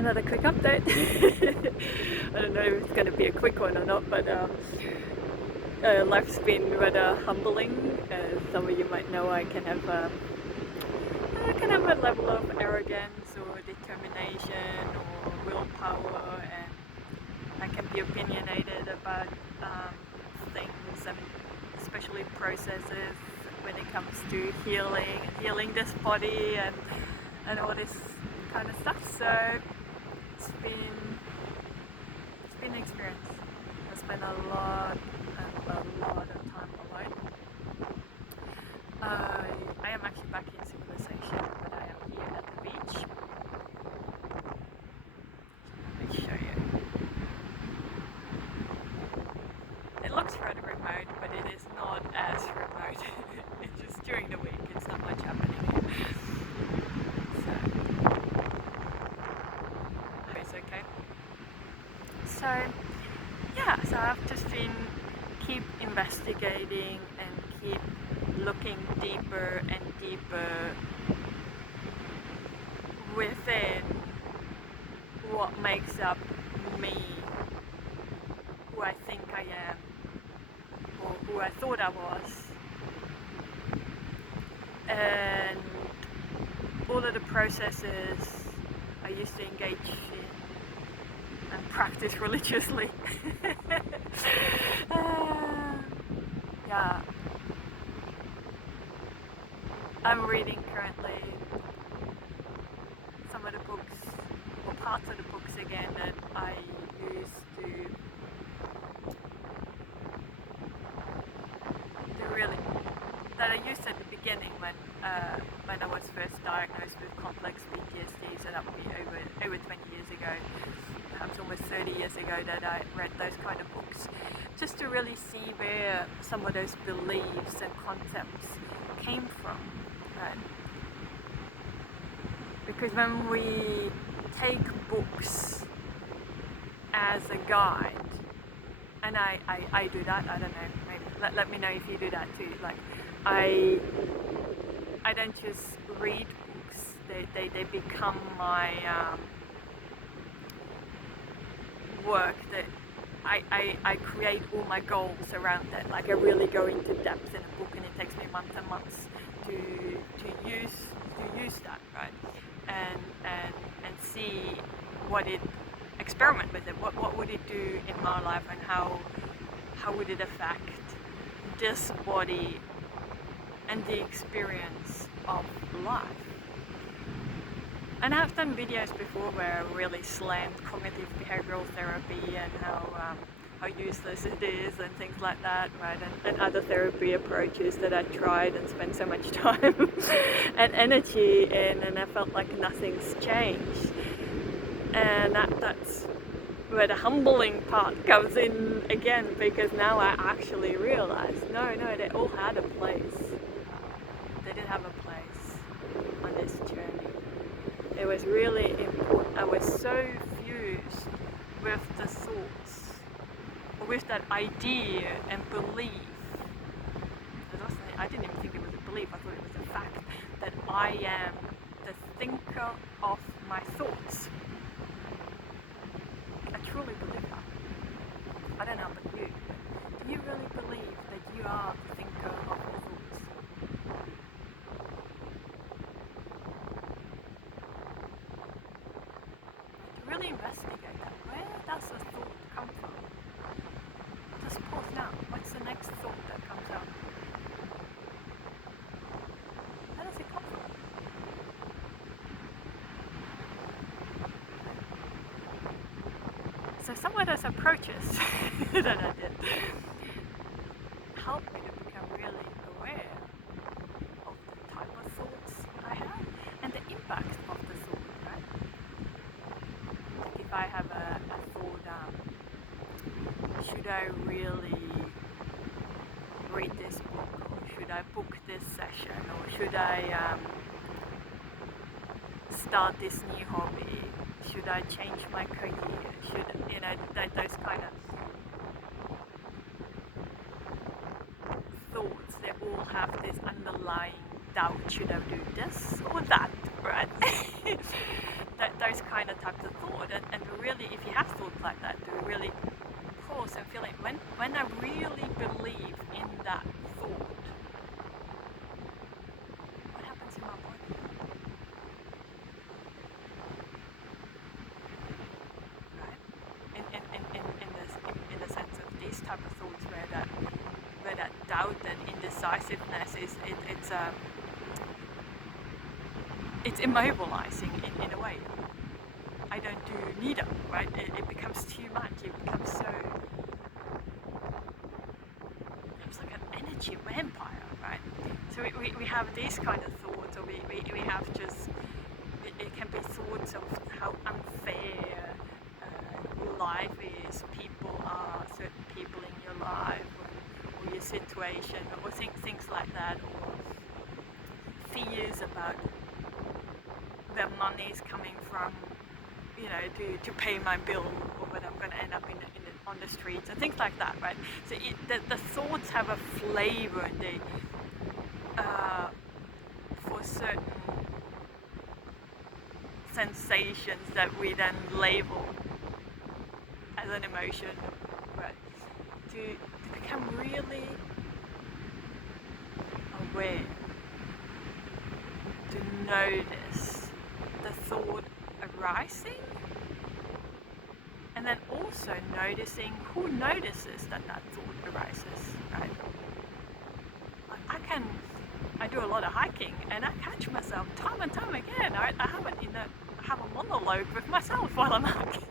another quick update. I don't know if it's going to be a quick one or not, but life's been rather humbling. Some of you might know I can have a level of arrogance or determination or willpower, and I can be opinionated about things, and especially processes when it comes to healing this body and all this kind of stuff. So it's been an experience. I spent a lot of time alone. I am actually back in civilization, but I am here at the beach. Let me show you. It looks rather remote, but it is not as remote. It's just during the week, it's not much happening here. So, it's okay. So, yeah, so I've just been keep investigating and keep looking deeper and deeper within what makes up me, who I think I am, or who I thought I was, and all of the processes I used to engage in and practice religiously. Yeah, I'm reading currently some of the books, or parts of the books again, that I used to that I used at the beginning when I was first diagnosed with complex PTSD. So that would be over 20 years ago. Perhaps almost 30 years ago that I read those kind of books, just to really see where some of those beliefs and concepts came from. Right? Because when we take books as a guide, and I do that, I don't know, maybe let me know if you do that too. Like I don't just read books, they become my work, that I create all my goals around that. Like I really go into depth in a book, and it takes me months and months to use that, right? And see what it, experiment with it. What would it do in my life, and how would it affect this body and the experience of life? And I've done videos before where I really slammed cognitive behavioral therapy and how useless it is and things like that, right? And other therapy approaches that I tried and spent so much time and energy in, and I felt like nothing's changed. And that's where the humbling part comes in again, because now I actually realize, no, they all had a place. They did have a place on this journey. It was really important. I was so fused with the thoughts, or with that idea and belief. I didn't even think it was a belief, I thought it was a fact, that I am the thinker of my thoughts. I truly believe that. I don't know about you. Do you really believe that you are the thinker of your thoughts? Really investigate that. Where does the thought come from? Just pause now. What's the next thought that comes up? Where does it come from? So some of those approaches that I did helped me to become really aware of the type of thoughts I have and the impact of the thought, right? If I have a thought, should I really read this book, or should I book this session, or should I start this new hobby, should I change my career, should, those kind of thoughts, they all have this underlying doubt, should I do this or that, right? Those kind other types of thought, and really, if you have thoughts like that, to really pause and feel it. When I really believe in that thought, what happens in my body? Right? In the sense of these type of thoughts where that doubt and indecisiveness it's immobilizing in a way. I don't do neither, right? It becomes too much. It becomes like an energy vampire, right? So we have these kind of thoughts, or we have just, it can be thoughts of how unfair life is, people are, certain people in your life, or your situation, or things like that, or fears about where money is coming from, to pay my bill, or whether I'm going to end up on the streets, and things like that, right? So the thoughts have a flavor, and they for certain sensations that we then label as an emotion, right? To become really aware, to notice the thought arising, and then also noticing who notices that thought arises, right? I do a lot of hiking, and I catch myself time and time again. I have a monologue with myself while I'm hiking.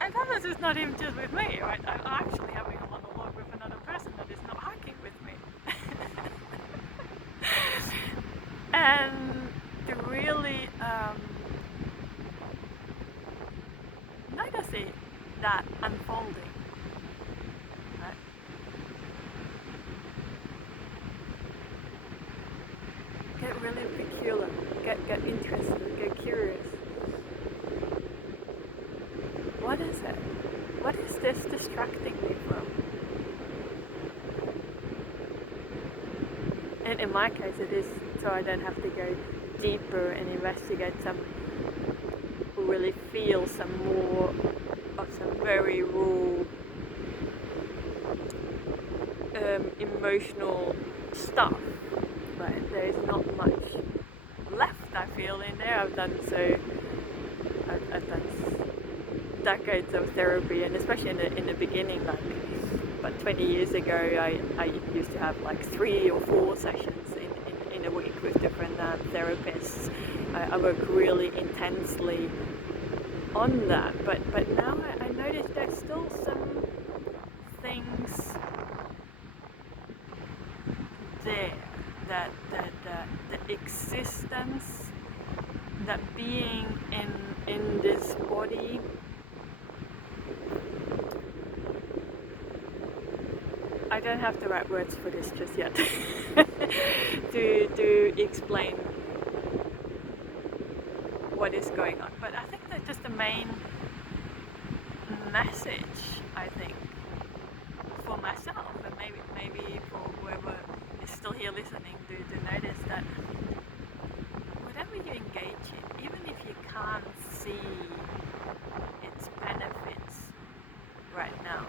And sometimes it's not even just with me, right? I'm actually having a monologue with another person that is not hiking with me. And to really noticing that unfolding, right? Get really peculiar, get interested, get curious. What is it? What is this distracting me from? And in my case it is so I don't have to go deeper and investigate really feel some more of some very raw emotional stuff, right? There's not much left, I feel, in there. I've done decades of therapy, and especially in the beginning, like about 20 years ago, I used to have like 3 or 4 sessions in a week with different therapists. I work really intensely on that, but now I notice there's still some things there, that the existence, that being in this body, I don't have the right words for this just yet to explain what is going on, but I think that's just the main message, I think, for myself, and maybe for whoever is still here listening, to notice that whatever you engage in, even if you can't see its benefits right now,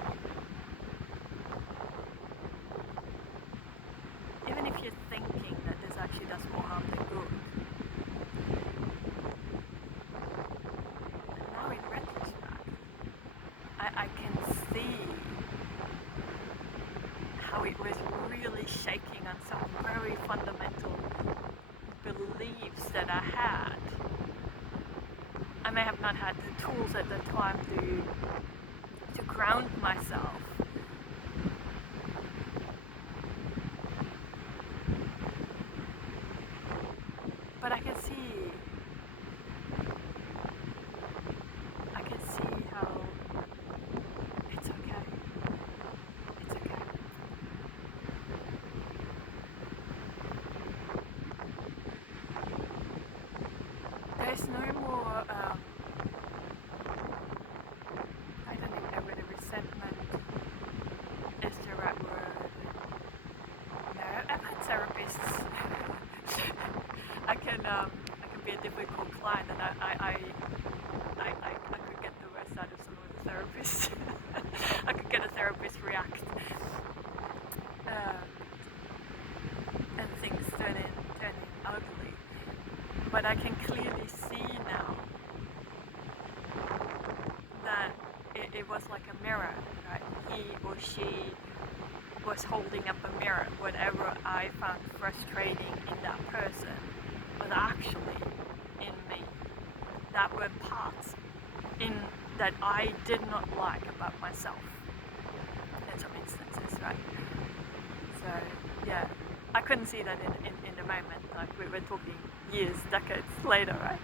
even if you're thinking that this actually does more harm than good, now in retrospect, I can see how it was really shaking on some very fundamental beliefs that I had. I may have not had the tools at the time to ground myself. But I can see how it's okay. It's okay. There's no more was like a mirror, right? He or she was holding up a mirror. Whatever I found frustrating in that person was actually in me. That were parts in that I did not like about myself in some instances, right? So yeah, I couldn't see that in the moment. Like we were talking years, decades later, right?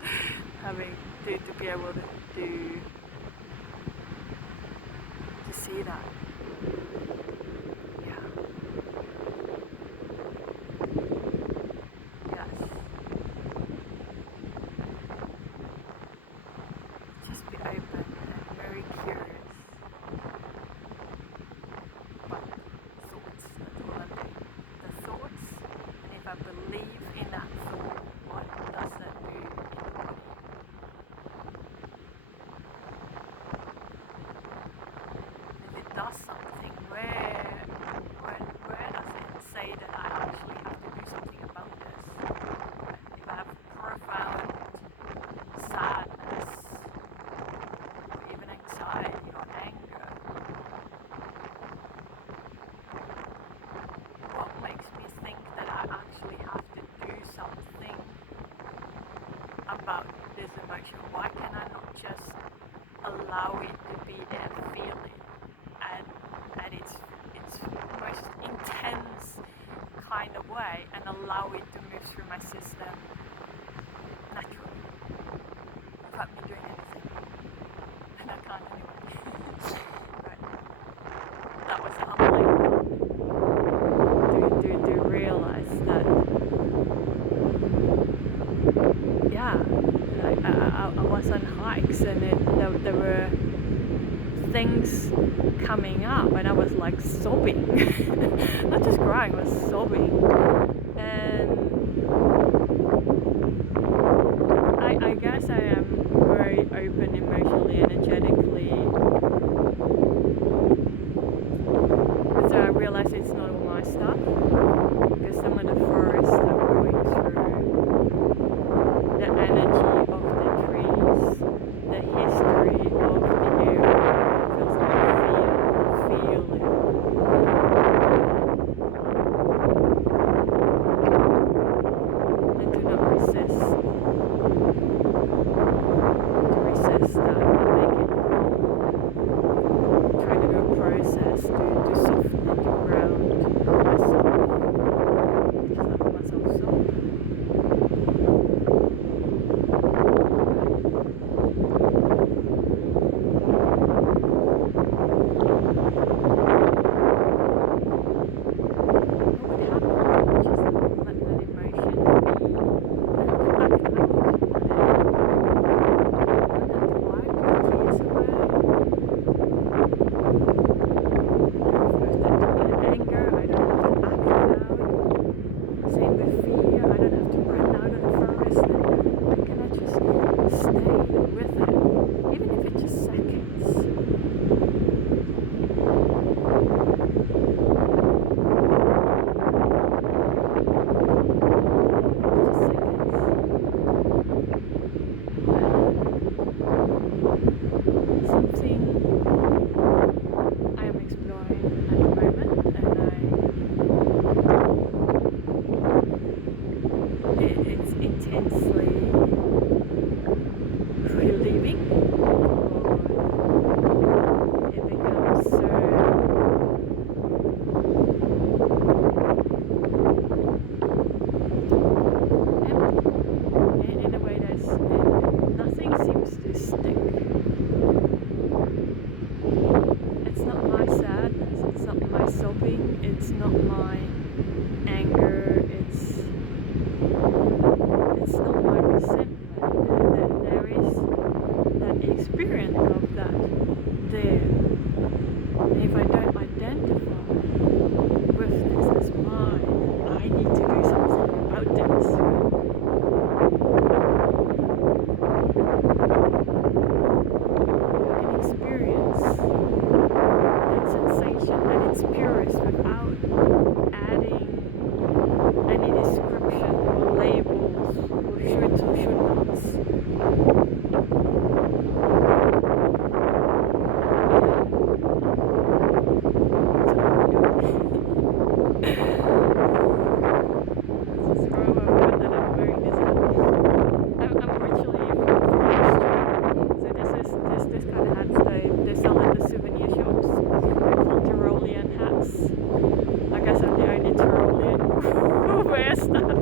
Having to be able to see that. Yeah. Yes. Just be open and very curious. But thoughts, that's all I'm doing. The thoughts, and if I believe in that thought, what does that do in the body? If it does something, where does it say that I actually have to do something about this? If I have profound sadness, or even anxiety or anger, what makes me think that I actually have to do something about this emotion? Why can I not just allow it to be there, feel it, at its most intense kind of way, and allow it to move through my system naturally without me doing anything? And I can't anyway. Right. That was humbling to realize that, yeah, I was on hikes and there were things coming up and I was like sobbing. Not just crying, I was sobbing. And I guess I am very open emotionally, energetically. So I realized it's not all my stuff, because some of the forests I'm going through, the energy of the trees, the history of the area, feels like I feel it. stuff.